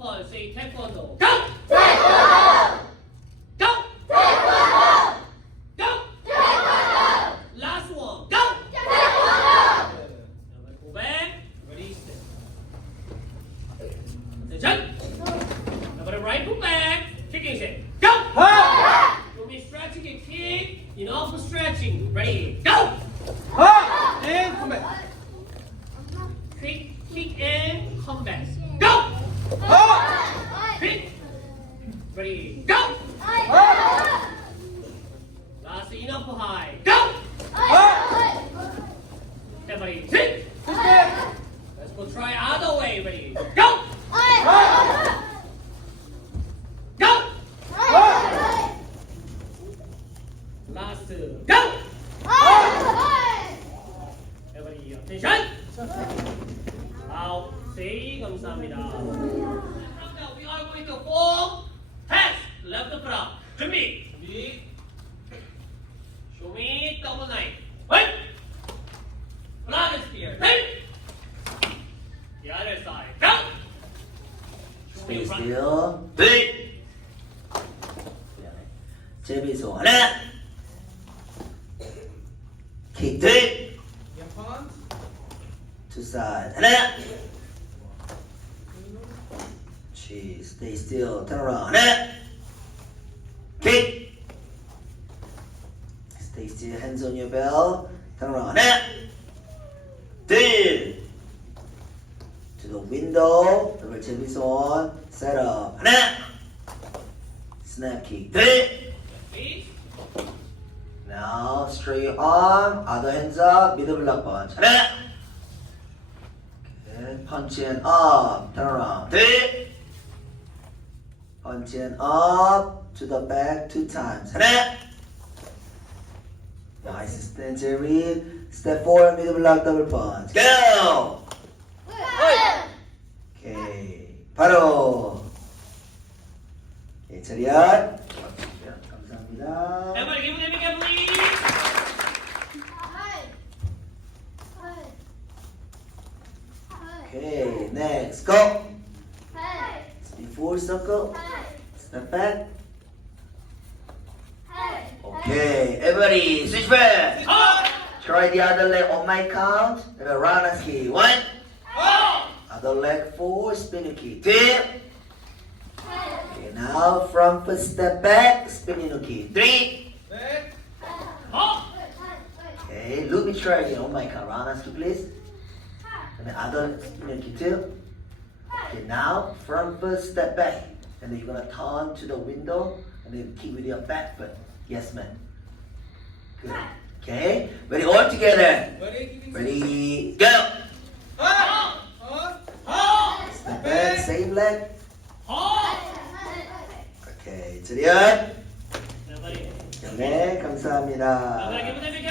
punch. Say Taekwondo. Go! Taekwondo! Go! Taekwondo! Go! Taekwondo! Last one. Go! Taekwondo! Everybody go back. Ready, step. Attention. Everybody right, go back. Kicking set. Go! You'll be stretching and kick. You know, for stretching. Ready, go! And come back. Kick and come back. Go! Kick. Ready, go! Last enough for high. Go! Everybody, kick. Let's go try other way. Ready, go! Go! Last two. Go! Everybody, attention! Out. Say 감사합니다. Now we are going to form hands left to front. 준비. Show me double nine. One. Flat spear. Hey. The other side. Go. Stay still. Three. 제비소 하나. Kick three. To side 하나. Stay still. Turn around 하나. Kick. Stay still. Hands on your belt. Turn around 하나. 둘. To the window. double 제비소 on. Set up 하나. Snap kick 둘. Please. Now straight your arm, other hands up, middle block punch. 하나. Okay, punch and up, turn around. 둘. Punch and up to the back 2 times. 하나. Nice stand, Jerry. Step forward, middle block, double punch. Go. Okay, 바로. Okay, 차렷. 감사합니다. Everybody, give it again, please. Okay, next, go. Before circle, step back. Okay, everybody, switch back. Try the other leg on my count. And a round ski. 1. Other leg 4, spinning kick. 2. Okay, now front foot step back, spinning kick. 3. Okay, loop it try again on my count. Round ski, please. And then other spinning kick 2. Okay, now front foot step back. And then you're gonna turn to the window and then kick with your back foot. Yes, man. Good. Okay, ready all together. Ready, go. Step back, same leg. Okay, 차렷. Everybody. 네, 감사합니다. Everybody, give it again.